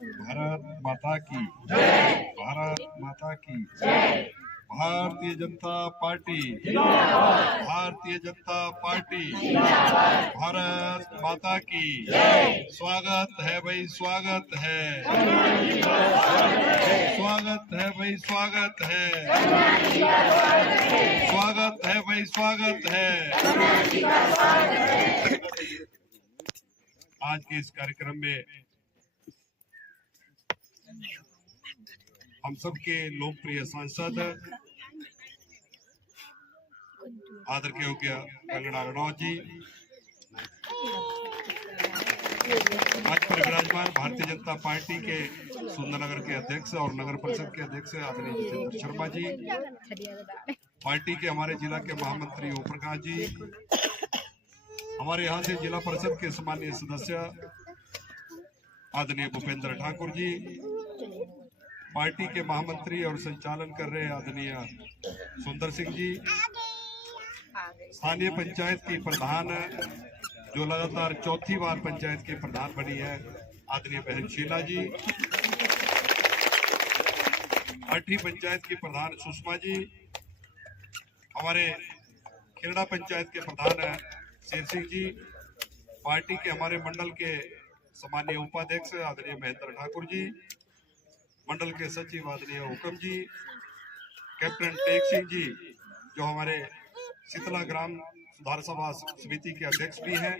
भारत माता की, भारत माता की, भारतीय जनता पार्टी, भारतीय जनता पार्टी, भारत माता की। स्वागत है भाई, स्वागत है, स्वागत है भाई, स्वागत है, स्वागत है भाई, स्वागत है। आज के इस कार्यक्रम में हम सबके लोकप्रिय सांसद आदर के योग्य कंगना रनौत जी, मंच पर विराजमान भारतीय जनता पार्टी के सुंदरनगर के अध्यक्ष और नगर परिषद के अध्यक्ष आदरणीय जितेंद्र शर्मा जी, पार्टी के हमारे जिला के महामंत्री ओम प्रकाश जी, हमारे यहाँ से जिला परिषद के सम्मानीय सदस्य आदरणीय भूपेंद्र ठाकुर जी, पार्टी के महामंत्री और संचालन कर रहे आदरणीय सुंदर सिंह जी, स्थानीय पंचायत की प्रधान जो लगातार चौथी बार पंचायत की प्रधान बनी है आदरणीय बहन शीला जी, 8वीं पंचायत की प्रधान सुषमा जी, हमारे खेड़ा पंचायत के प्रधान शेर सिंह जी, पार्टी के हमारे मंडल के सम्मानीय उपाध्यक्ष आदरणीय महेंद्र ठाकुर जी, मंडल के सचिव आदरणीय हुकम जी, कैप्टन टेक सिंह जी जो हमारे शीतला ग्राम सुधार सभा समिति के अध्यक्ष भी हैं,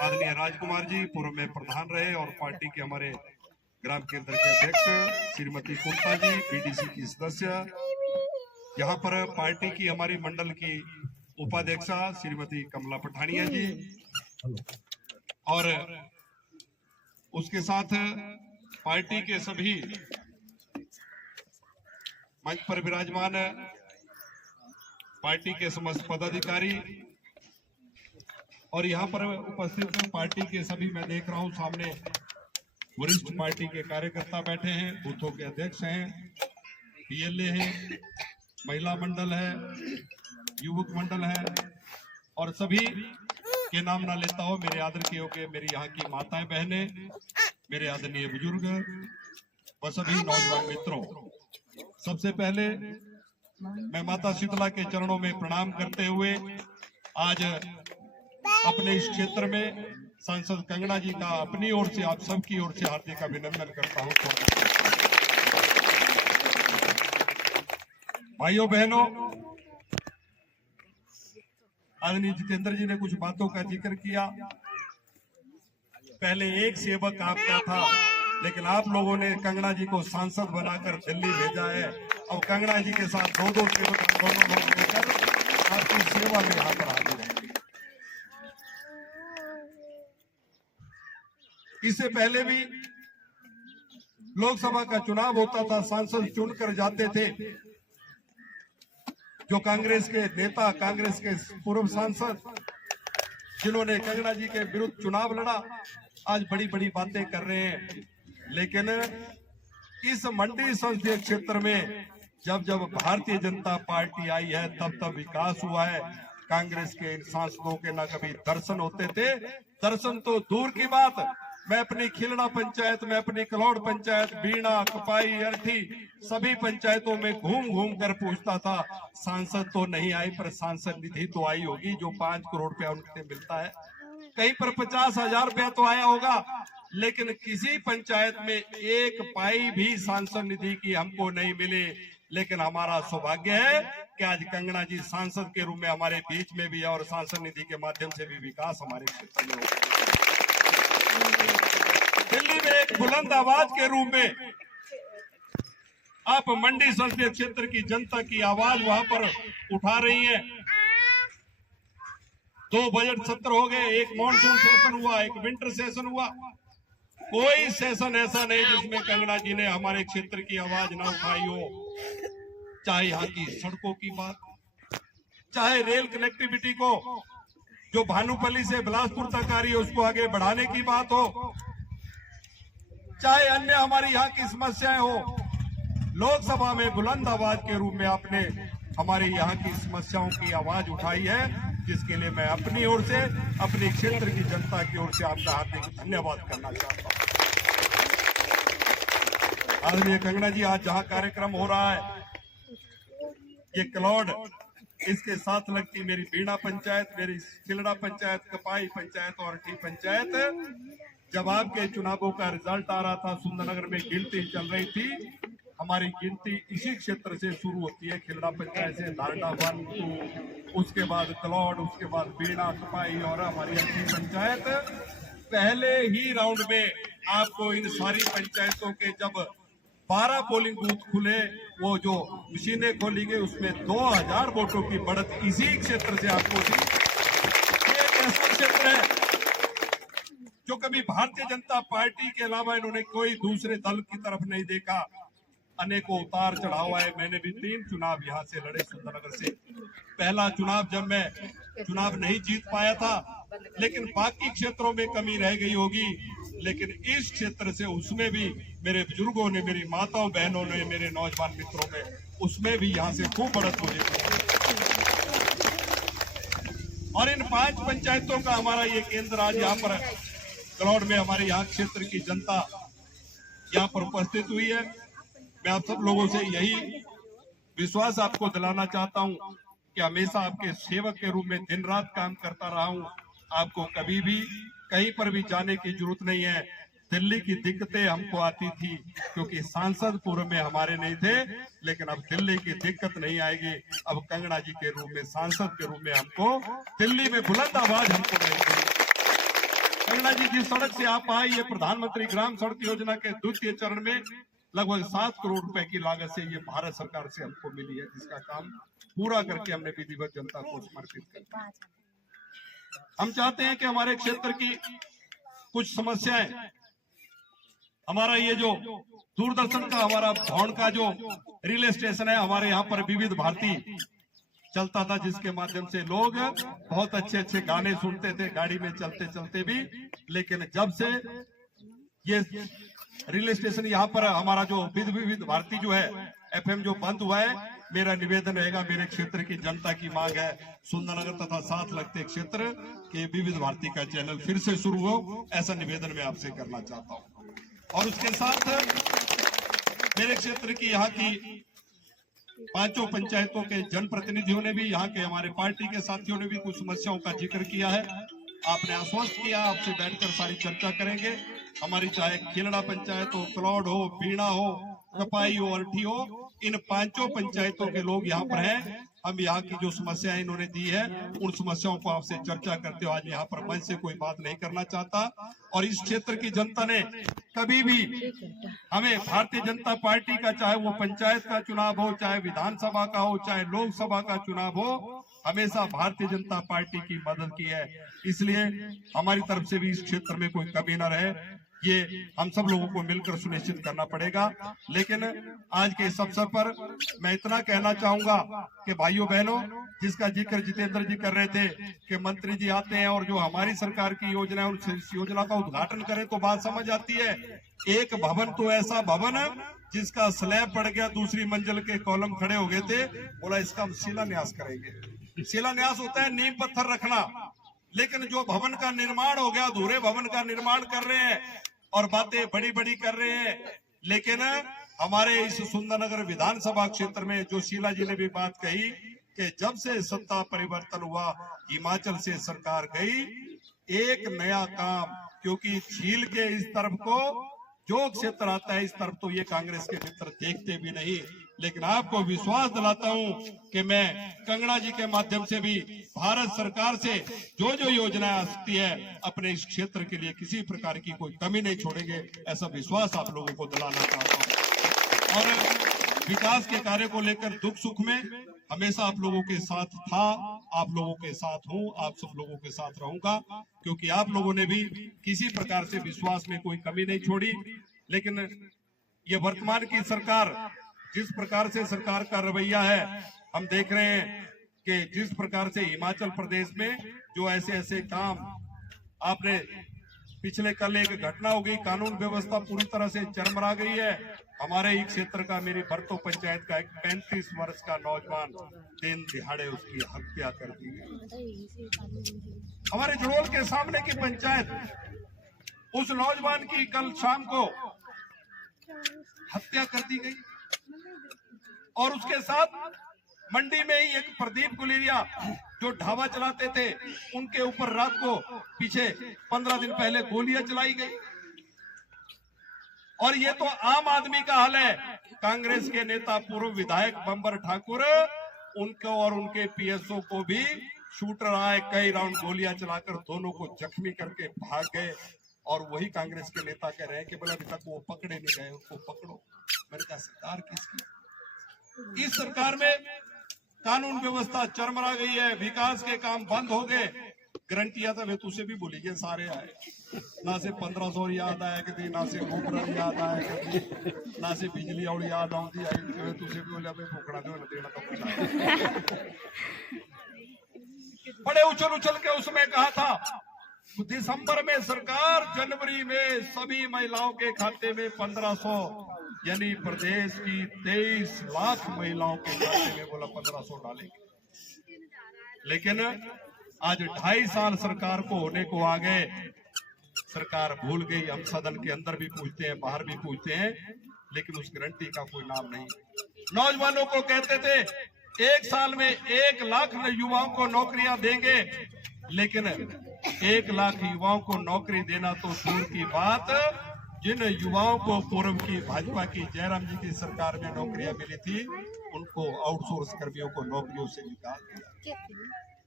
आदरणीय राजकुमार जी पूर्व में प्रधान रहे और पार्टी के हमारे ग्राम केंद्र के अध्यक्ष श्रीमती कुंता जी बीडीसी की सदस्य, यहाँ पर पार्टी की हमारी मंडल की उपाध्यक्षा श्रीमती कमला पठानिया जी और उसके साथ पार्टी के सभी मंच पर विराजमान पार्टी के समस्त पदाधिकारी और यहाँ पर उपस्थित पार्टी के सभी, मैं देख रहा हूँ सामने वरिष्ठ पार्टी के कार्यकर्ता बैठे हैं, बूथों के अध्यक्ष हैं, पीएलए हैं, महिला मंडल है, युवक मंडल है और सभी के नाम ना लेता हूँ, मेरे आदर के योग्य मेरी यहाँ की माताएं बहनें, मेरे आदरणीय बुजुर्ग व सभी नौजवान मित्रों, सबसे पहले मैं माता शीतला के चरणों में प्रणाम करते हुए आज अपने इस क्षेत्र में सांसद कंगना जी का अपनी ओर से आप सबकी ओर से हार्दिक अभिनंदन करता हूं। भाइयों बहनों, आदरणीय जितेंद्र जी ने कुछ बातों का जिक्र किया। पहले एक सेवक आपका था, लेकिन आप लोगों ने कंगना जी को सांसद बनाकर दिल्ली भेजा है। अब कंगना जी के साथ दो सेवक दोनों लोग लेकर आपकी सेवा में यहाँ पर हाजिर हैं। इससे पहले भी लोकसभा का चुनाव होता था, सांसद चुनकर जाते थे जो कांग्रेस के नेता, कांग्रेस के पूर्व सांसद जिन्होंने कंगना जी के विरुद्ध चुनाव लड़ा, आज बड़ी बड़ी बातें कर रहे हैं। लेकिन इस मंडी संसदीय क्षेत्र में जब जब भारतीय जनता पार्टी आई है तब तब विकास हुआ है। कांग्रेस के इन सांसदों के न कभी दर्शन होते थे, दर्शन तो दूर की बात, मैं अपनी खिलड़ा पंचायत में, अपनी कलौड़ पंचायत, बीणा, कपाई, अर्थी सभी पंचायतों में घूम घूम कर पूछता था, सांसद तो नहीं आई पर सांसद निधि तो आई होगी जो 5 करोड़ रुपया उनसे मिलता है, कहीं पर 50,000 रुपया तो आया होगा, लेकिन किसी पंचायत में एक पाई भी सांसद निधि की हमको नहीं मिली। लेकिन हमारा सौभाग्य है कि आज कंगना जी सांसद के रूप में हमारे बीच में भी है और सांसद निधि के माध्यम से भी विकास हमारे क्षेत्र में हो। दिल्ली में एक बुलंद आवाज के रूप में आप मंडी संसदीय क्षेत्र की जनता की आवाज वहां पर उठा रही हैं। 2 बजट सत्र हो गए, एक मॉनसून सेशन हुआ, एक विंटर सेशन हुआ, कोई सेशन ऐसा नहीं जिसमें कंगना जी ने हमारे क्षेत्र की आवाज ना उठाई हो। चाहे यहाँ की सड़कों की बात, चाहे रेल कनेक्टिविटी को जो भानुपल्ली से बिलासपुर तक आ रही है उसको आगे बढ़ाने की बात हो, चाहे अन्य हमारी यहाँ की समस्याएं हो, लोकसभा में बुलंद आवाज के रूप में आपने हमारी यहाँ की समस्याओं की आवाज उठाई है, जिसके लिए मैं अपनी ओर से, अपने क्षेत्र की जनता की ओर से आपका हार्दिक धन्यवाद करना चाहता हूँ। आदरणीय कंगना जी, आज जहाँ कार्यक्रम हो रहा है ये क्लॉड, इसके साथ लगती मेरी बीड़ा पंचायत, मेरी खिलड़ा पंचायत, कपाई पंचायत और टी पंचायत। जब आपके चुनावों का रिजल्ट आ रहा था, सुंदरनगर में गिनती चल रही थी। हमारी गिनती इसी क्षेत्र से शुरू होती है, खिलड़ा पंचायत से, धारडा 1, 2, उसके बाद क्लॉड, उसके बाद बीड़ा, कपाई और हमारी टी पंचायत। पहले ही राउंड में आपको इन सारी पंचायतों के जब 12 पोलिंग बूथ खुले, वो जो मशीनें खोली गई, उसमें 2000 वोटों की बढ़त इसी क्षेत्र से आपको दी। ये एक ऐसा क्षेत्र है जो कभी भारतीय जनता पार्टी के अलावा इन्होंने कोई दूसरे दल की तरफ नहीं देखा। अनेकों उतार चढ़ाव आए। मैंने भी 3 चुनाव यहाँ से लड़े, सुंदरनगर से। पहला चुनाव जब मैं चुनाव नहीं जीत पाया था, लेकिन बाकी क्षेत्रों में कमी रह गई होगी, लेकिन इस क्षेत्र से उसमें भी मेरे बुजुर्गों ने, मेरी माताओं बहनों ने, मेरे नौजवान मित्रों में, उसमें भी यहाँ से खूब बढ़त मुझे। और इन 5 पंचायतों का हमारा ये केंद्र आज यहाँ पर क्लॉड में हमारे यहाँ क्षेत्र की जनता यहाँ पर उपस्थित हुई है। मैं आप सब लोगों से यही विश्वास आपको दिलाना चाहता हूँ कि हमेशा आपके सेवक के रूप में दिन रात काम करता रहा हूँ। आपको कभी भी कहीं पर भी जाने की जरूरत नहीं है। दिल्ली की दिक्कतें हमको आती थी क्योंकि सांसद पूर्व में हमारे नहीं थे, लेकिन अब दिल्ली की दिक्कत नहीं आएगी। अब कंगना जी के रूप में, सांसद के रूप में हमको दिल्ली में बुलंद आवाज हमको रहेगी। कंगना जी, जिस सड़क से आप आए, ये प्रधानमंत्री ग्राम सड़क योजना के द्वितीय चरण में लगभग 7 करोड़ रुपए की लागत से ये भारत सरकार से हमको मिली है, जिसका काम पूरा करके हमने विधिवत जनता को समर्पित किया। हम चाहते हैं कि हमारे क्षेत्र की कुछ समस्याएं, हमारा ये जो दूरदर्शन का हमारा भवन का जो रिले स्टेशन है, हमारे यहाँ पर विविध भारती चलता था, जिसके माध्यम से लोग बहुत अच्छे अच्छे गाने सुनते थे गाड़ी में चलते चलते भी। लेकिन जब से ये रिले स्टेशन यहाँ पर हमारा जो विविध भारती जो है FM जो बंद हुआ है, मेरा निवेदन रहेगा, मेरे क्षेत्र की जनता की मांग है, सुंदरनगर तथा साथ लगते क्षेत्र के विविध भारती का चैनल फिर से शुरू हो, ऐसा निवेदन मैं आपसे करना चाहता हूँ। और उसके साथ मेरे क्षेत्र की यहाँ की 5 पंचायतों के जनप्रतिनिधियों ने भी, यहाँ के हमारे पार्टी के साथियों ने भी कुछ समस्याओं का जिक्र किया है। आपने आश्वस्त किया, आपसे बैठकर सारी चर्चा करेंगे। हमारी चाहे खिलड़ा पंचायत हो, क्लॉड हो, बीड़ा हो, कपाई हो, अर्ठी हो, इन 5 पंचायतों के लोग यहाँ पर हैं। हम यहाँ की जो समस्याएं इन्होंने दी है, उन समस्याओं को आपसे चर्चा करते हुए आज यहाँ पर मंच से कोई बात नहीं करना चाहता। और इस क्षेत्र की जनता ने कभी भी हमें भारतीय जनता पार्टी का, चाहे वो पंचायत का चुनाव हो, चाहे विधानसभा का हो, चाहे लोकसभा का चुनाव हो, हमेशा भारतीय जनता पार्टी की मदद की है। इसलिए हमारी तरफ से भी इस क्षेत्र में कोई कमी न रहे, ये हम सब लोगों को मिलकर सुनिश्चित करना पड़ेगा। लेकिन आज के इस अवसर पर मैं इतना कहना चाहूंगा कि भाइयों बहनों, जिसका जिक्र जितेंद्र जी कर रहे थे कि मंत्री जी आते हैं और जो हमारी सरकार की योजना है उस योजना का उद्घाटन करें तो बात समझ आती है। एक भवन तो ऐसा भवन है जिसका स्लैब पड़ गया, दूसरी मंजिल के कॉलम खड़े हो गए थे, बोला इसका हम शिलान्यास करेंगे। शिलान्यास होता है नींव पत्थर रखना, लेकिन जो भवन का निर्माण हो गया, अधूरे भवन का निर्माण कर रहे हैं और बातें बड़ी बड़ी कर रहे हैं। लेकिन हमारे इस सुंदरनगर विधानसभा क्षेत्र में जो शीला जी ने भी बात कही कि जब से सत्ता परिवर्तन हुआ, हिमाचल से सरकार गई, एक नया काम, क्योंकि झील के इस तरफ को जो क्षेत्र आता है, इस तरफ तो ये कांग्रेस के मित्र देखते भी नहीं। लेकिन आपको विश्वास दिलाता हूं कि मैं कंगना जी के माध्यम से भी भारत सरकार से जो जो योजनाएं आ सकती है, अपने इस क्षेत्र के लिए किसी प्रकार की कोई कमी नहीं छोड़ेंगे, ऐसा विश्वास आप लोगों को दिलाना चाहता हूं। और विकास के कार्य को लेकर दुख सुख में हमेशा आप लोगों के साथ था, आप लोगों के साथ हूं, आप सब लोगों के साथ रहूंगा, क्योंकि आप लोगों ने भी किसी प्रकार से विश्वास में कोई कमी नहीं छोड़ी। लेकिन ये वर्तमान की सरकार, जिस प्रकार से सरकार का रवैया है, हम देख रहे हैं कि जिस प्रकार से हिमाचल प्रदेश में जो ऐसे ऐसे काम आपने, पिछले कल एक घटना हो गई, कानून व्यवस्था पूरी तरह से चरमरा गई है। हमारे ही क्षेत्र का, मेरी भरतो पंचायत का एक 35 वर्ष का नौजवान दिन दिहाड़े उसकी हत्या कर दी गई। हमारे जड़ोल के सामने की पंचायत, उस नौजवान की कल शाम को हत्या कर दी गई। और उसके साथ मंडी में ही एक प्रदीप गुलेरिया जो ढाबा चलाते थे, उनके ऊपर रात को पीछे 15 दिन पहले गोलियां चलाई गई। और ये तो आम आदमी का हाल है। कांग्रेस के नेता पूर्व विधायक बंबर ठाकुर, उनको और उनके पीएसओ को भी शूटर आए, कई राउंड गोलियां चलाकर दोनों को जख्मी करके भाग गए। और वही कांग्रेस के नेता कह रहे हैं कि बोला अभी तक वो पकड़े नहीं गए, उनको पकड़ो। मैंने कहा सरकार किसकी? इस सरकार में कानून व्यवस्था चरमरा गई है, विकास के काम बंद हो गए। गारंटियां तो वे तुझे भी भूली गए सारे आए, ना से 1500 याद आया कि ना से गोबर याद आया कि ना से बिजली और याद आती आई कि तुझे भी बोले अबे भूखड़ा दो ना देना तो बड़े उछल उछल के उसमें कहा था दिसंबर में सरकार, जनवरी में सभी महिलाओं के खाते में 1500, यानी प्रदेश की 23 लाख महिलाओं के खाते में बोला 1500 डालेंगे। लेकिन आज 2.5 साल सरकार को होने को आ गए, सरकार भूल गई। हम सदन के अंदर भी पूछते हैं, बाहर भी पूछते हैं, लेकिन उस गारंटी का कोई नाम नहीं। नौजवानों को कहते थे 1 साल में 1 लाख युवाओं को नौकरियां देंगे, लेकिन 1 लाख युवाओं को नौकरी देना तो दूर की बात, जिन युवाओं को पूर्व की भाजपा की जयराम जी की सरकार में नौकरियां मिली थी, उनको आउटसोर्स कर्मियों को नौकरियों से निकाल दिया।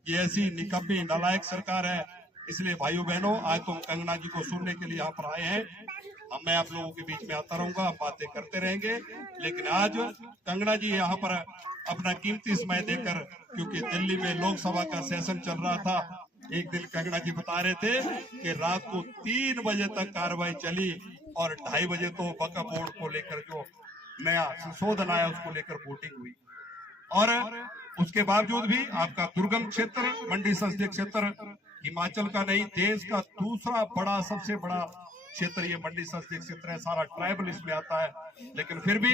ये ऐसी निकम्मी नालायक सरकार है। इसलिए भाइयों बहनों, आज तुम कंगना जी को सुनने के लिए यहाँ पर आए हैं। मैं आप लोगों के बीच में आता रहूंगा, हम बातें करते रहेंगे। लेकिन आज कंगना जी यहाँ पर अपना कीमती समय देकर, क्योंकि दिल्ली में लोकसभा का सेशन चल रहा था, एक दिन कंगना जी बता रहे थे कि रात को 3 बजे तक कार्रवाई चली और 2:30 बजे तो वक्फ बोर्ड को लेकर जो नया संशोधन आया उसको लेकर वोटिंग हुई। और उसके बावजूद भी आपका दुर्गम क्षेत्र, मंडी संसदीय क्षेत्र, हिमाचल का नहीं देश का दूसरा बड़ा, सबसे बड़ा क्षेत्र ये मंडी संसदीय क्षेत्र है। सारा ट्राइबल इसमें आता है। लेकिन फिर भी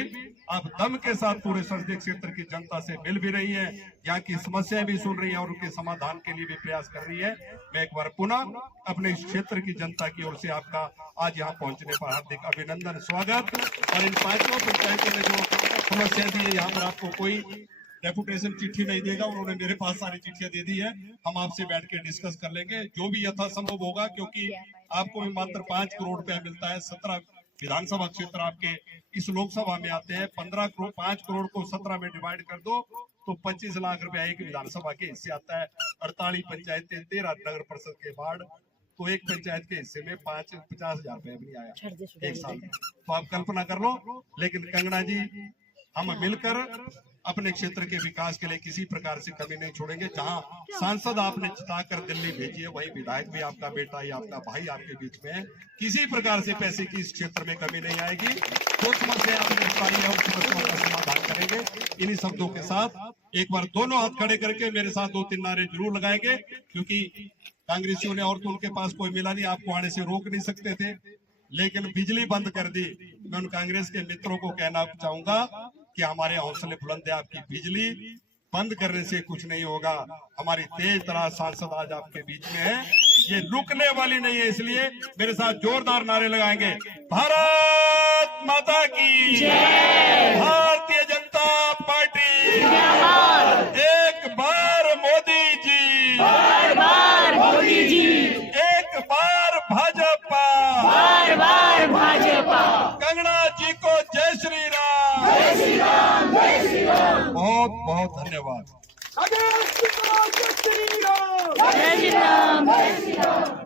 आप दम के साथ पूरे संसदीय क्षेत्र की जनता से मिल भी रही है, यहाँ की समस्याएं भी सुन रही है और उनके समाधान के लिए भी प्रयास कर रही है। मैं एक बार पुनः अपने इस क्षेत्र की जनता की ओर से आपका आज यहाँ पहुंचने पर हार्दिक अभिनंदन, स्वागत। और इन 5 पंचायतों में जो समस्या दी है, यहाँ पर आपको कोई डेपुटेशन चिट्ठी नहीं देगा, उन्होंने मेरे पास सारी चिट्ठियां दे दी है। हम आपसे बैठ के डिस्कस कर लेंगे जो भी यथासंभव होगा, क्योंकि आपको भी मात्र 5 करोड़ रुपया मिलता है। 17 विधानसभा क्षेत्र आपके इस लोकसभा में आते हैं। 15 करोड़, 5 करोड़ को 17 में डिवाइड कर दो तो 25 लाख रुपया एक विधानसभा के हिस्से आता है। 48 पंचायतें, 13 नगर परिषद के वार्ड, तो एक पंचायत के हिस्से में 50,000 रुपया भी नहीं आया एक साल में। तो आप कल्पना कर लो। लेकिन कंगना जी, हम मिलकर अपने क्षेत्र के विकास के लिए किसी प्रकार से कमी नहीं छोड़ेंगे। जहां सांसद आपने जिताकर दिल्ली भेजी है, वही विधायक भी आपका बेटा या आपका भाई आपके बीच में है। किसी प्रकार से पैसे की इस क्षेत्र में कमी नहीं आएगी। जो समस्या आपने बताई है उस समस्या का समाधान करेंगे। इन्हीं शब्दों के साथ एक बार दोनों हाथ खड़े करके मेरे साथ 2-3 नारे जरूर लगाएंगे, क्योंकि कांग्रेसियों ने और तो उनके पास कोई मिला नहीं, आपको आने से रोक नहीं सकते थे, लेकिन बिजली बंद कर दी। मैं उन कांग्रेस के मित्रों को कहना चाहूंगा कि हमारे हौसले बुलंद है, आपकी बिजली बंद करने से कुछ नहीं होगा। हमारी तेज तरार सांसद आज आपके बीच में है, ये रुकने वाली नहीं है। इसलिए मेरे साथ जोरदार नारे लगाएंगे, भारत माता की जय, भारतीय जनता पार्टी जिंदाबाद, एक बार मोदी जी, बार बार मोदी जी, एक बार भाजपा, बार बार भाजपा, कंगना जी को जय श्री राम, जय श्री राम, जय श्री राम। बहुत बहुत धन्यवाद। जय श्री राम, जय श्री राम।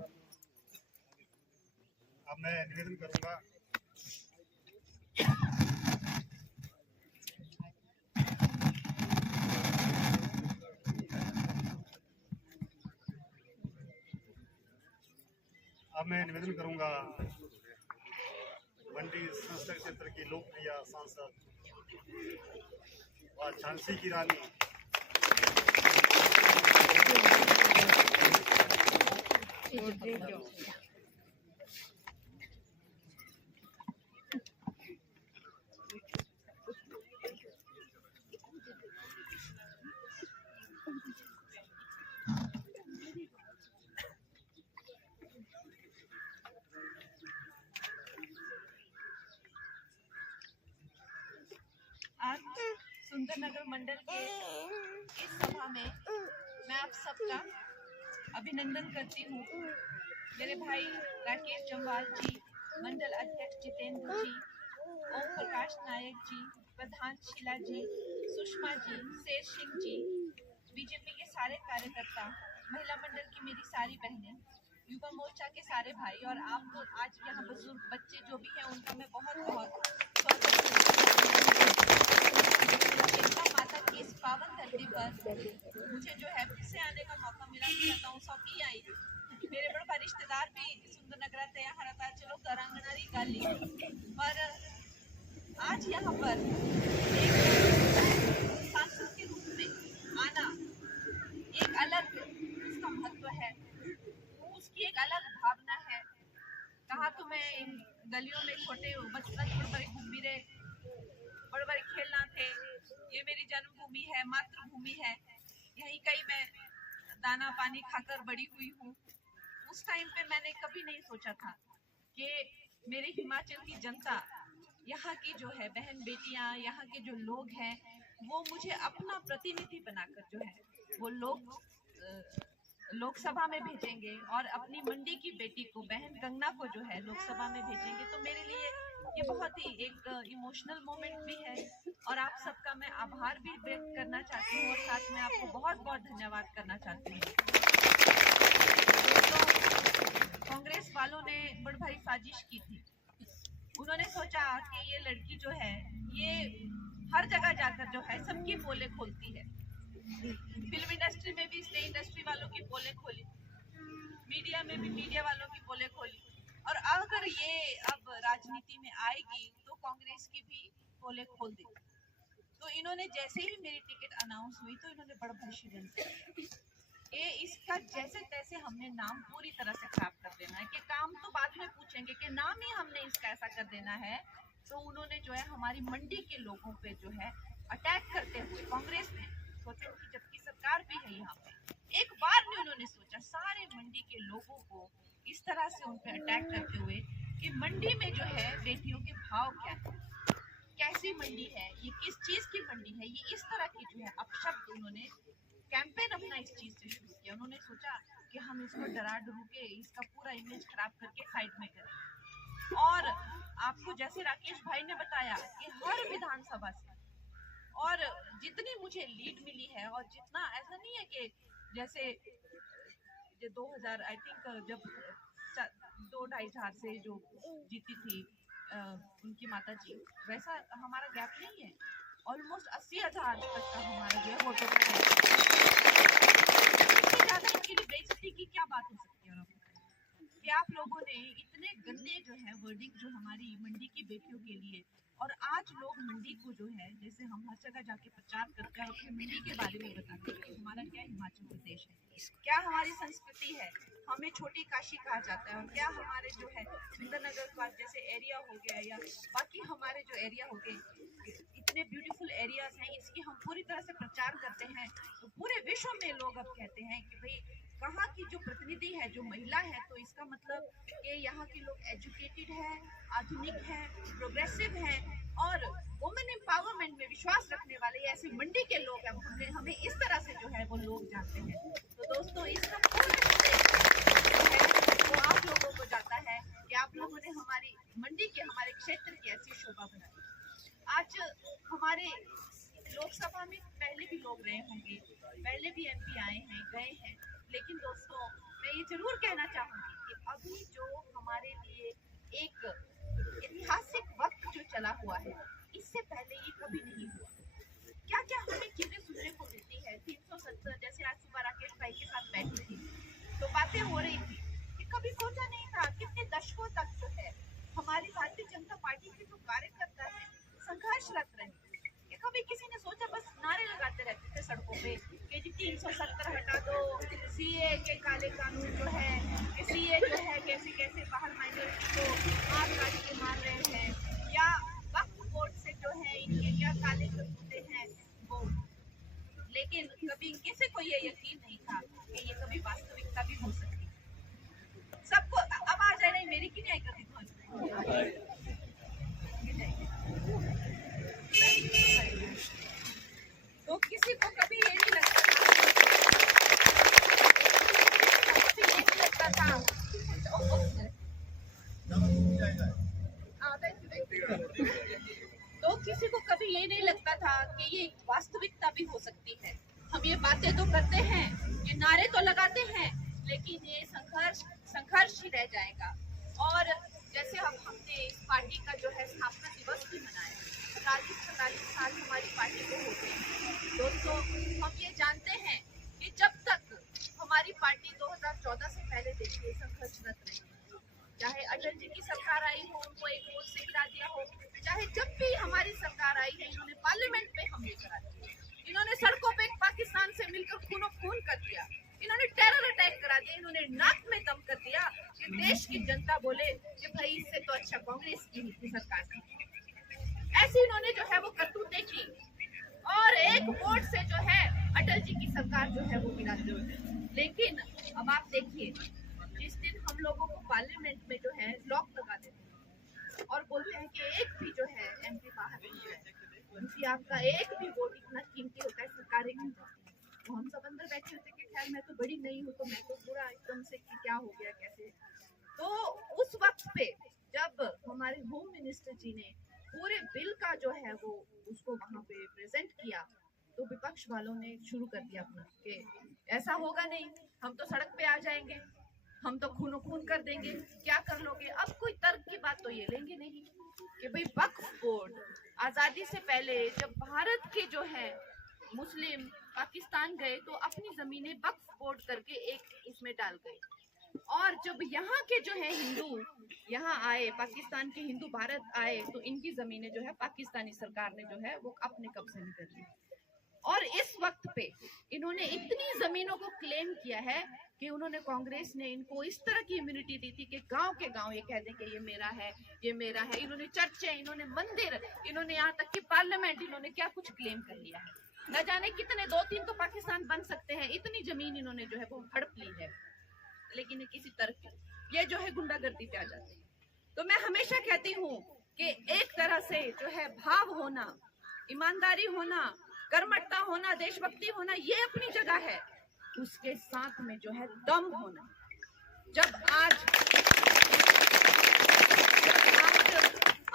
अब मैं निवेदन करूंगा, मंडी संसदीय क्षेत्र की लोकप्रिय सांसद व झांसी की रानी सुंदरनगर मंडल के इस सभा में मैं आप सबका अभिनंदन करती हूँ। मेरे भाई राकेश जम्वाल जी, मंडल अध्यक्ष जितेंद्र जी, ओम प्रकाश नायक जी, प्रधान शीला जी, सुषमा जी, शेर सिंह जी, बीजेपी के सारे कार्यकर्ता, महिला मंडल की मेरी सारी बहनें, युवा मोर्चा के सारे भाई और आप लोग आज यहाँ बुजुर्ग बच्चे जो भी हैं उनका मैं बहुत बहुत स्वागत करती हूँ। माता की इस पावन धरती पर मुझे जो है फिर से आने का मौका मिला। मैं कहता हूँ सौंपी आई मेरे बड़ा रिश्तेदार भी सुंदरनगर तया हरता चलो करांगनारी गाली, पर आज यहाँ पर एक सांसद के रूप में आना एक अलग उसका महत्व है, उसकी एक अलग भावना है। कहा तो मैं इन गलियों में छोटे बचपन बड़े बड़े घूमी रहे, बड़े बड़े खेलना थे। ये मेरी जन्मभूमि है, मातृभूमि है, यहीं कहीं मैं दाना पानी खाकर बड़ी हुई हूँ। उस टाइम पे मैंने कभी नहीं सोचा था कि मेरे हिमाचल की जनता, यहाँ की जो है बहन बेटियां, यहाँ के जो लोग हैं वो मुझे अपना प्रतिनिधि बनाकर जो है वो लोकसभा में भेजेंगे और अपनी मंडी की बेटी को, बहन गंगना को जो है लोकसभा में भेजेंगे। तो मेरे लिए ये बहुत ही एक इमोशनल मोमेंट भी है और आप सबका मैं आभार भी व्यक्त करना चाहती हूँ और साथ में आपको बहुत बहुत धन्यवाद करना चाहती हूँ। दोस्तों, कांग्रेस वालों ने बड़ी भारी साजिश की थी। उन्होंने सोचा कि ये लड़की जो है ये हर जगह जाकर जो है सबकी पोलें खोलती है। फिल्म इंडस्ट्री में भी सिने इंडस्ट्री वालों की पोलें खोली, मीडिया में भी मीडिया वालों की पोलें खोली, और अगर ये अब राजनीति में आएगी तो कांग्रेस की भी पोलें खोल देगी। तो इन्होंने जैसे ही मेरी टिकट अनाउंस हुई तो इन्होंने बड़ा भारी षड्यंत्र किया। ये इसका जैसे तैसे हमने नाम पूरी तरह से खराब कर देना है, कि काम तो बाद में पूछेंगे कि नाम ही हमने इसका ऐसा कर देना है। तो उन्होंने जो है हमारी मंडी के लोगों पे जो है अटैक करते हुए, कांग्रेस ने सोचा कि जबकि सरकार भी है यहाँ पे, एक बार नहीं उन्होंने सोचा सारे मंडी के लोगों को इस तरह से उन पे अटैक करते हुए कि मंडी में जो है बेटियों के भाव क्या है, कैसी मंडी है, ये किस चीज की मंडी है, ये इस तरह की जो है अपशब्द उन्होंने कैंपेन अपना इस चीज से शुरू किया। उन्होंने सोचा कि हम इसको डरा डरू के इसका पूरा इमेज खराब करके साइड में करें। और आपको जैसे राकेश भाई ने बताया कि हर विधानसभा से और जितनी मुझे लीड मिली है, और जितना ऐसा नहीं है कि जैसे 2000 आई थिंक जब 2-2.5 से जो जीती थी उनकी माता जी, वैसा हमारा गैप नहीं है। ऑलमोस्ट 80,000 तक का हमारा जो है वोटों का है। इससे ज्यादा इनकी बेइज्जती की क्या बात हो सकती है कि आप लोगों ने इतने गंदे जो है वर्डिंग जो हमारी मंडी की बेटियों के लिए, और आज लोग मंडी को जो है जैसे हम हर जगह जाके प्रचार करते हैं अपनी मंडी के बारे में बताते हैं कि हमारा क्या हिमाचल प्रदेश है, क्या हमारी संस्कृति है, हमें छोटी काशी कहा जाता है, और क्या हमारे जो है सुंदरनगर का जैसे एरिया हो गया या बाकी हमारे जो एरिया हो गए, इतने ब्यूटीफुल एरियाज हैं, इसकी हम पूरी तरह से प्रचार करते हैं। तो पूरे विश्व में लोग अब कहते हैं कि भाई कहाँ की जो प्रतिनिधि है, जो महिला है, तो इसका मतलब कि यहाँ के लोग एजुकेटेड है, आधुनिक है, प्रोग्रेसिव है और वुमेन एम्पावरमेंट में विश्वास रखने वाले ऐसे मंडी के लोग हैं। हमें इस तरह से जो है वो लोग जानते हैं। तो दोस्तों, इसका पूरा जो है वो आप लोगों को जाता है कि आप लोगों ने हमारी मंडी के, हमारे क्षेत्र की ऐसी शोभा बनाई। आज हमारे लोकसभा में पहले भी लोग रहे होंगे, पहले भी MP आए हैं, गए हैं, लेकिन दोस्तों मैं ये जरूर कहना चाहूंगी कि अभी जो हमारे लिए एक ऐतिहासिक वक्त जो चला हुआ है, इससे पहले ये कभी नहीं हुआ। क्या क्या हमें चीजें सुनने को मिलती है। 370, जैसे आज सुबह राकेश भाई के साथ बैठी थी तो बातें हो रही थी कि कभी सोचा नहीं था कितने दशकों तक जो है हमारी भारतीय जनता पार्टी के जो कार्यकर्ता है संघर्षरत रहे, कि कभी किसी ने सोचा, बस नारे लगाते रहते थे सड़कों पे कि जी 370 हटा दो, CA के काले कानून जो है, CA जो है कैसे कैसे बाहर माइनॉरिटी को मार काट के मार रहे हैं, या वक्फ बोर्ड से जो है इनके क्या काले करतूते हैं वो। लेकिन कभी किसी को ये यकीन नहीं था कि ये कभी वास्तविकता भी हो सकती। सबको आवाज आ रही मेरी की नहीं करती किसी को कभी ये नहीं लगता था, कभी ये नहीं लगता था तो किसी को कभी ये नहीं लगता था कि ये वास्तविकता भी हो सकती है। हम ये बातें तो करते हैं, ये नारे तो लगाते हैं, लेकिन ये संघर्ष ही रह जाएगा। और जैसे हमने इस पार्टी का जो है स्थापना दिवस भी मनाया, 40-45 साल हमारी पार्टी को हो गए हैं। दोस्तों, हम ये जानते हैं कि जब तक हमारी पार्टी 2014 से पहले देखिए संघर्षरत रही, चाहे अटल जी की सरकार आई हो, उनको एक वोट से गिरा दिया हो, चाहे जब भी हमारी सरकार आई है, इन्होंने पार्लियामेंट पे हमले करा दिए, इन्होंने सड़कों पे पाकिस्तान से मिलकर खूनो खून कर दिया, इन्होंने टेरर अटैक करा दिया, इन्होंने नाक में दम कर दिया कि देश की जनता बोले कि भाई इससे तो अच्छा कांग्रेस की सरकार थी। ऐसे इन्होंने जो है वो करतूतें की और एक वोट से जो है अटल जी की सरकार जो है वो गिरा दी। लेकिन अब आप देखिए, जिस दिन हम लोगों को पार्लियामेंट में जो है लॉक लगा देते हैं और बोलते हैं कि एक भी जो है एमपी बाहर नहीं है, क्योंकि आपका एक भी वोट इतना कीमती होता है, सरकारें गिर जाती हैं। तो हम सब अंदर बैठे होते कि खैर मैं तो बड़ी नहीं हूँ, तो मैं तो पूरा एकदम से कि क्या हो गया कैसे। तो उस वक्त पे जब हमारे होम मिनिस्टर जी ने पूरे बिल का जो है वो उसको वहाँ पे प्रेजेंट किया, तो विपक्ष वालों ने शुरू कर दिया अपना कि ऐसा होगा नहीं, हम तो सड़क पे आ जाएंगे, हम तो खूनो खून कर देंगे, क्या कर लोगे। अब कोई तर्क की बात तो ये लेंगे नहीं कि भाई वक्फ बोर्ड आजादी से पहले जब भारत के जो है मुस्लिम पाकिस्तान गए तो अपनी जमीनें वक्फ बोर्ड करके एक उसमें डाल गए, और जब यहाँ के जो है हिंदू यहाँ आए, पाकिस्तान के हिंदू भारत आए, तो इनकी जमीनें जो है पाकिस्तानी सरकार ने जो है वो अपने कब्जे में कर ली। और इस वक्त पे इन्होंने इतनी जमीनों को क्लेम किया है कि उन्होंने, कांग्रेस ने इनको इस तरह की इम्यूनिटी दी थी कि गांव के गांव ये कह दें कि ये मेरा है, ये मेरा है। इन्होंने चर्चे, इन्होंने मंदिर, इन्होंने यहाँ तक कि पार्लियामेंट, इन्होंने क्या कुछ क्लेम कर लिया है। न जाने कितने 2-3 तो पाकिस्तान बन सकते हैं, इतनी जमीन इन्होंने जो है वो हड़प ली है। लेकिन किसी तरह ये जो है गुंडागर्दी पे आ जाते हैं। तो मैं हमेशा कहती हूँ कि एक तरह से जो है भाव होना, ईमानदारी होना, कर्मठता होना, देशभक्ति होना, ये अपनी जगह है, उसके साथ में जो है दम होना। जब आज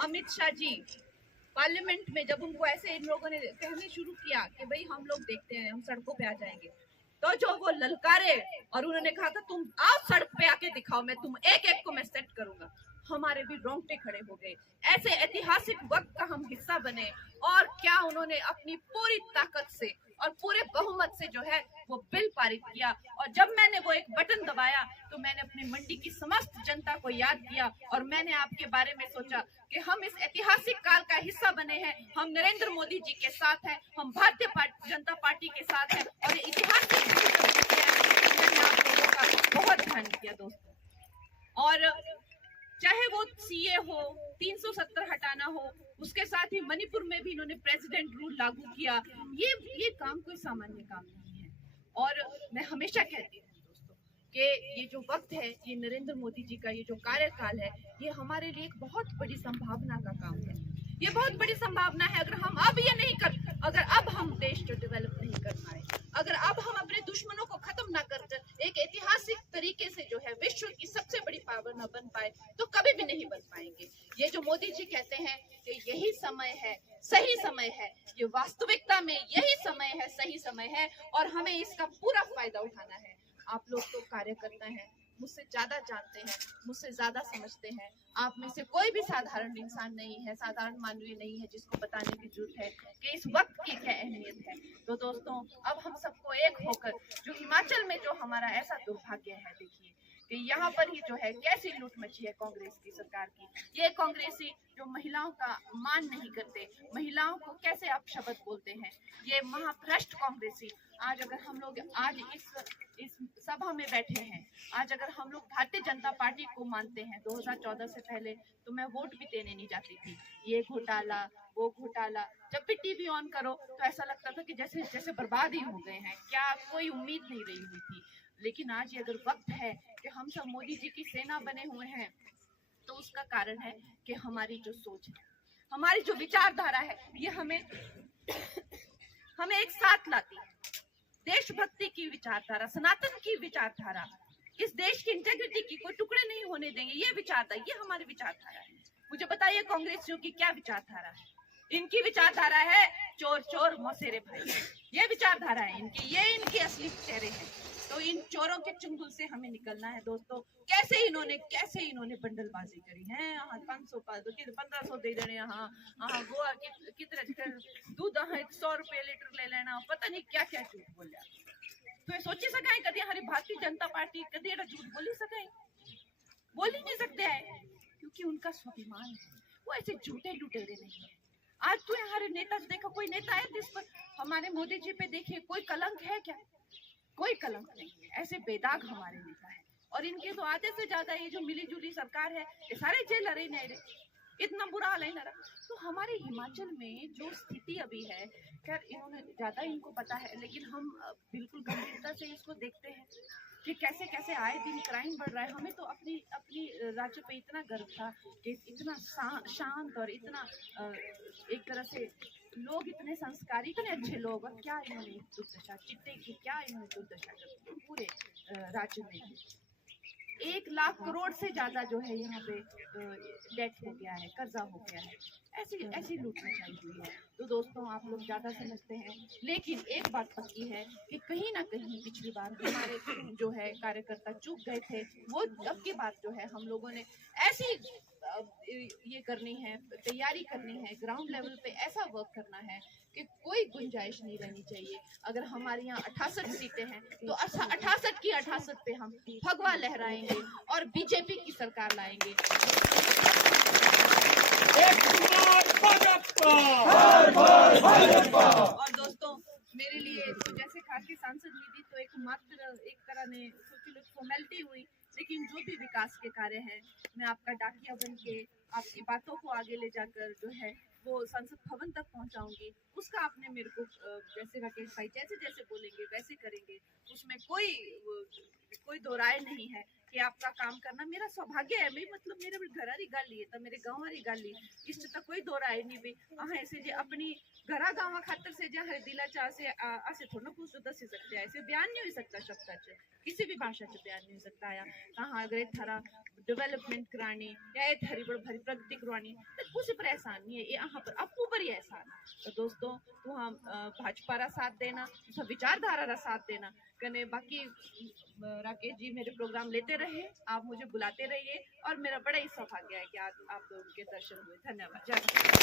अमित शाह जी पार्लियामेंट में, जब उनको ऐसे इन लोगों ने कहने शुरू किया कि भाई हम लोग देखते हैं, हम सड़कों पे आ जाएंगे, तो जो वो ललकारे और उन्होंने कहा था तुम आओ सड़क पे आके दिखाओ, मैं तुम एक एक को मैं सेट करूंगा, हमारे भी रोंगटे खड़े हो गए। ऐसे ऐतिहासिक वक्त का हम हिस्सा बने और क्या उन्होंने अपनी पूरी ताकत से और पूरे बहुमत से जो है वो बिल पारित किया। और जब मैंने वो एक बटन दबाया तो मैंने अपनी मंडी की समस्त जनता को याद किया और मैंने आपके बारे में सोचा कि हम इस ऐतिहासिक काल का हिस्सा बने हैं, हम नरेंद्र मोदी जी के साथ हैं, हम भारतीय जनता पार्टी के साथ हैं, और ये ऐतिहासिक मैंने आप लोगों का बहुत ध्यान किया दोस्तों। और चाहे वो सीए हो, 370 हटाना हो, उसके साथ ही मणिपुर में भी इन्होंने प्रेसिडेंट रूल लागू किया। ये काम कोई सामान्य काम नहीं है। और मैं हमेशा कहती हूँ दोस्तों कि ये जो वक्त है, ये नरेंद्र मोदी जी का ये जो कार्यकाल है, ये हमारे लिए एक बहुत बड़ी संभावना का काम है। ये बहुत बड़ी संभावना है। अगर हम अब ये नहीं कर, अगर अब हम देश जो डेवलप नहीं कर पाए, अगर अब हम अपने दुश्मनों को खत्म ना कर एक ऐतिहासिक तरीके से जो है विश्व की सबसे बड़ी पावर न बन पाए, तो कभी भी नहीं बन पाएंगे। ये जो मोदी जी कहते हैं कि यही समय है, सही समय है, ये वास्तविकता में यही समय है, सही समय है, और हमें इसका पूरा फायदा उठाना है। आप लोग तो कार्यकर्ता हैं, मुझसे ज्यादा जानते हैं, मुझसे ज्यादा समझते हैं। आप में से कोई भी साधारण इंसान नहीं है, साधारण मानवीय नहीं है जिसको बताने की जरूरत है कि इस वक्त की क्या अहमियत है। तो दोस्तों, अब हम सबको एक होकर, जो हिमाचल में जो हमारा ऐसा दुर्भाग्य है, देखिए कि यहाँ पर ही जो है कैसी लूट मची है कांग्रेस की सरकार की। ये कांग्रेसी जो महिलाओं का मान नहीं करते, महिलाओं को कैसे अपशब्द बोलते हैं, ये महाभ्रष्ट कांग्रेसी। आज अगर हम लोग आज इस सभा में बैठे हैं, आज अगर हम लोग भारतीय जनता पार्टी को मानते हैं, 2014 से पहले तो मैं वोट भी देने नहीं जाती थी। ये घोटाला, वो घोटाला, जब भी टीवी ऑन करो तो ऐसा लगता था कि जैसे बर्बाद ही हो गए हैं, क्या कोई उम्मीद नहीं रही हुई थी। लेकिन आज ये अगर वक्त है कि हम सब मोदी जी की सेना बने हुए हैं, तो उसका कारण है कि हमारी जो सोच है, हमारी जो विचारधारा है, ये हमें हमें एक साथ लाती है। देशभक्ति की विचारधारा, सनातन की विचारधारा, इस देश की इंटेग्रिटी की कोई टुकड़े नहीं होने देंगे, ये विचारधारा, ये हमारी विचारधारा है। मुझे बताइए कांग्रेसियों की क्या विचारधारा है? इनकी विचारधारा है चोर चोर मौसेरे भाई, ये विचारधारा है इनकी, ये इनके असली चेहरे हैं। तो इन चोरों के चुंगल से हमें निकलना है दोस्तों। कैसे इन्होंने बंडलबाजी करी है, 500 1500 दे देने, गोवा कितने दूध 100 रुपये लीटर ले लेना, पता नहीं क्या क्या झूठ बोलिया। तो सोची सकाए कभी हमारी भारतीय जनता पार्टी कभी एड़ा झूठ बोली सकाए? बोल ही नहीं सकते हैं, क्योंकि उनका स्वाभिमान है, वो ऐसे झूठे लुटेरे नहीं है। आज तो हमारे नेता देखो, कोई नेता है जिस पर हमारे मोदी जी पे देखिए कोई कलंक है क्या? कोई कलंक नहीं है, ऐसे बेदाग हमारे नेता है। और इनके तो आधे से ज्यादा ये जो मिली जुली सरकार है, ये सारे जेल रहे नहीं रहे, इतना बुरा हाल है ना। तो हमारे हिमाचल में जो स्थिति अभी है, खैर इन्होंने ज्यादा इनको पता है, लेकिन हम बिल्कुल गंभीरता से इसको देखते हैं कि कैसे कैसे आए दिन क्राइम बढ़ रहा है। हमें तो अपनी राज्य पे इतना गर्व था कि इतना शांत और इतना एक तरह से लोग इतने संस्कारी, इतने अच्छे लोग, और क्या इन्होंने दुर्दशा, चिट्टे की क्या इन्होंने दुर्दशा कर पूरे राज्य में। 1 लाख करोड़ से ज्यादा जो है यहाँ पे डेट हो गया है, कर्जा हो गया है, ऐसी लूट मचाई हुई है। तो दोस्तों आप लोग ज्यादा समझते हैं, लेकिन एक बात पक्की है कि कहीं ना कहीं पिछली बार हमारे जो है कार्यकर्ता चूक गए थे। वो अब की बात जो है हम लोगों ने ऐसी ये करनी है, तैयारी करनी है, ग्राउंड लेवल पे ऐसा वर्क करना है कि कोई गुंजाइश नहीं रहनी चाहिए। अगर हमारे यहाँ 68 सीटें हैं तो 68 की 68 पे हम भगवा लहराएंगे और बीजेपी की सरकार लाएंगे। और दोस्तों मेरे लिए तो जैसे खाकी सांसद निधि तो एक तरह ने फॉर्मेलिटी हुई, लेकिन जो भी विकास के कार्य हैं, मैं आपका डाकिया बन के आपकी बातों को आगे ले जाकर जो है वो संसद भवन तक पहुंचाऊंगी। उसका आपने मेरे को जैसे राकेश भाई जैसे जैसे बोलेंगे वैसे करेंगे, उसमें कोई दो राय नहीं है कि आपका काम करना मेरा सौभाग्य है। मैं मतलब मेरे घरारी गाली है, तो मेरे गाँवारी गाली इस तक कोई दो राय नहीं भी। ऐसे जे अपनी घरा गाँव खातर से जहाँ हर दिला चाह से ऐसे थोड़ा कुछ दस सकते हैं, ऐसे बयान नहीं हो सकता शब्द च किसी भी भाषा च बयान नहीं हो सकता है। कहाँ अगर थारा डेवलपमेंट करानी या ये थारी बड़ी भारी प्रगति करवानी तो कुछ पर एहसान नहीं है, ये यहाँ पर अपू पर ही एहसान। तो दोस्तों तो हम भाजपा रा साथ देना, विचारधारा रा साथ देना कने। बाकी राकेश जी मेरे प्रोग्राम लेते रहे, आप मुझे बुलाते रहिए, और मेरा बड़ा ही सौभाग्य है कि आज आप लोगों के दर्शन हुए। धन्यवाद। जय